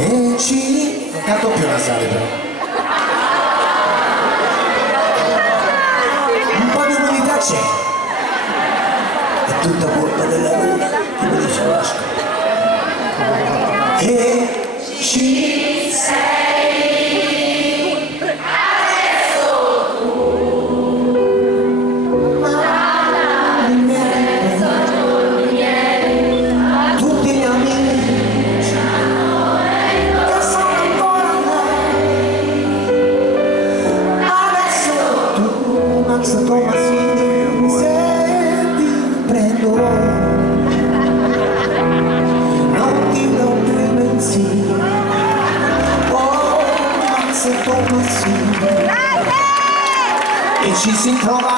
E ci... non canto più nasale però. Un po' di umidità c'è. È tutta colpa della luna, come dice Vasco. E ci sei adesso tu. Tutti gli amici che sono ancora adesso tu, Max Tomasini, se ti prendo non ti do clemenzi. Oh, Max Tomasini, e ci si trova